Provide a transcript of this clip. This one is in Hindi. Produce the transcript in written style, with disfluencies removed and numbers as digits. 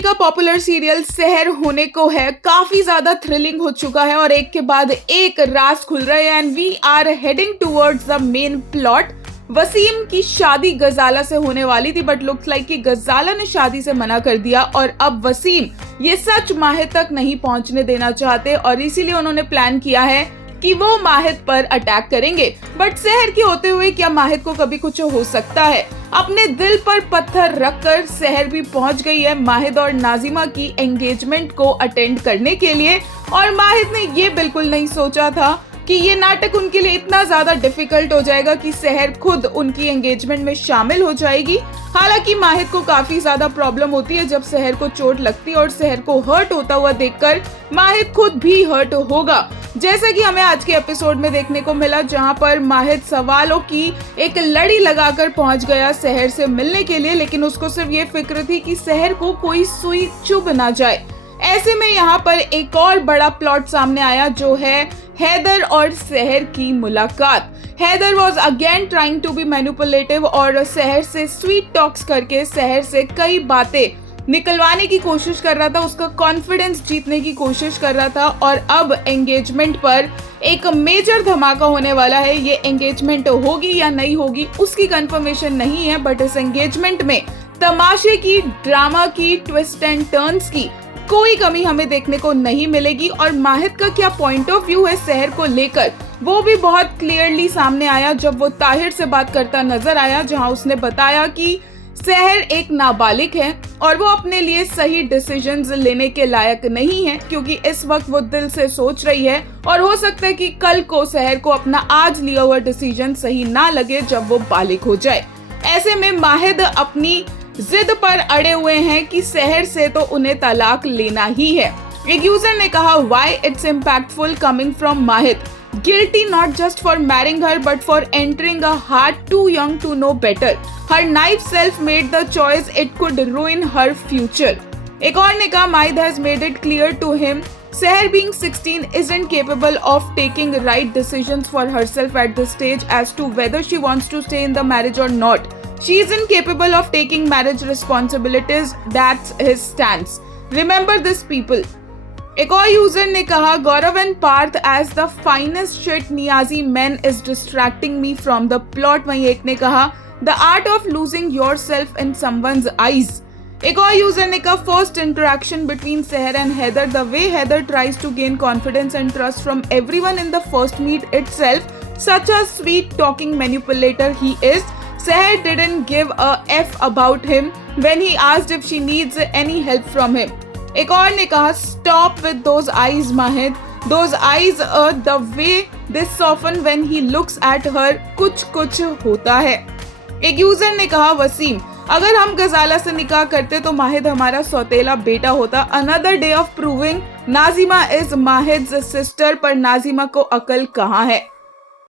टीवी का पॉपुलर सीरियल सहर होने को है काफी ज्यादा थ्रिलिंग हो चुका है और एक के बाद एक राज खुल रहे हैं and we are heading towards the main plot. Waseem की शादी गजाला से होने वाली थी बट लुक्स लाइक कि गजाला ने शादी से मना कर दिया और अब वसीम ये सच माहिद तक नहीं पहुंचने देना चाहते और इसीलिए उन्होंने प्लान किया है कि वो माहिद पर अटैक करेंगे। बट सहर के होते हुए क्या माहिद को कभी कुछ हो सकता है? अपने दिल पर पत्थर रखकर सहर भी पहुंच गई है माहिद और नाजिमा की एंगेजमेंट को अटेंड करने के लिए और माहिद ने ये बिल्कुल नहीं सोचा था कि ये नाटक उनके लिए इतना ज्यादा डिफिकल्ट हो जाएगा कि सहर खुद उनकी एंगेजमेंट में शामिल हो जाएगी। हालांकि माहिद को काफी ज्यादा प्रॉब्लम होती है जब सहर को चोट लगती है और सहर को हर्ट होता हुआ देखकर माहिद खुद भी हर्ट होगा, जैसा कि हमें आज के एपिसोड में देखने को मिला जहां पर माहिद सवालों की एक लड़ी लगाकर पहुंच गया सहर से मिलने के लिए, लेकिन उसको सिर्फ ये फिक्र थी कि सहर को कोई सुई चुभ ना जाए। ऐसे में यहाँ पर एक और बड़ा प्लॉट सामने आया जो है हैदर और सहर की मुलाकात। Haider was again trying to be manipulative और सहर से स्वीट टॉक्स करके सहर से कई बातें निकलवाने की कोशिश कर रहा था, उसका कॉन्फिडेंस जीतने की कोशिश कर रहा था और अब एंगेजमेंट पर एक मेजर धमाका होने वाला है। ये एंगेजमेंट होगी या नहीं होगी उसकी कंफर्मेशन नहीं है बट इस एंगेजमेंट में तमाशे की, ड्रामा की, ट्विस्ट एंड टर्न्स की कोई कमी हमें देखने को नहीं मिलेगी और माहिद का क्या पॉइंट ऑफ व्यू है सहर को लेकर वो भी बहुत क्लियरली सामने आया जब वो ताहिर से बात करता नजर आया, जहां उसने बताया कि सहर एक नाबालिग है और वो अपने लिए सही डिसीजंस लेने के लायक नहीं है क्योंकि इस वक्त वो दिल से सोच रही है और हो सकता है कि कल को सहर को अपना आज लिया हुआ डिसीजन सही ना लगे जब वो बालिग हो जाए। ऐसे में माहिद अपनी जिद पर अड़े हुए हैं कि सहर से तो उन्हें तलाक लेना ही है। एक यूजर ने कहा why it's impactful coming from माहिद, guilty not just for marrying her but for entering a heart too young to know better. Her naive self made the choice it could ruin her future. एक और ने कहा Mahid has made it clear to him Seher being 16 isn't capable of taking right decisions for herself at this stage as to whether she wants to stay in the marriage or not. She isn't capable of taking marriage responsibilities. That's his stance. Remember this, people. एक और यूजर ने कहा Gaurav and Parth as the finest shit Niazi man is distracting me from the plot. वहीं एक ने कहा the art of losing yourself in someone's eyes. एक और यूजर ने कहा first interaction between Sehar and Haider, the way Haider tries to gain confidence and trust from everyone in the first meet itself, such a sweet talking manipulator he is. Seher didn't give a F about him when he asked if she needs any help from him. एक और ने कहा stop with those eyes Mahid, those eyes the way they soften when he looks at her, कुछ होता है. एक यूजर ने कहा वसीम अगर हम गजाला से निकाह करते तो माहिद हमारा सौतेला बेटा होता. Another day of proving Nazima is Mahid's sister, पर नाजिमा को अकल कहाँ है.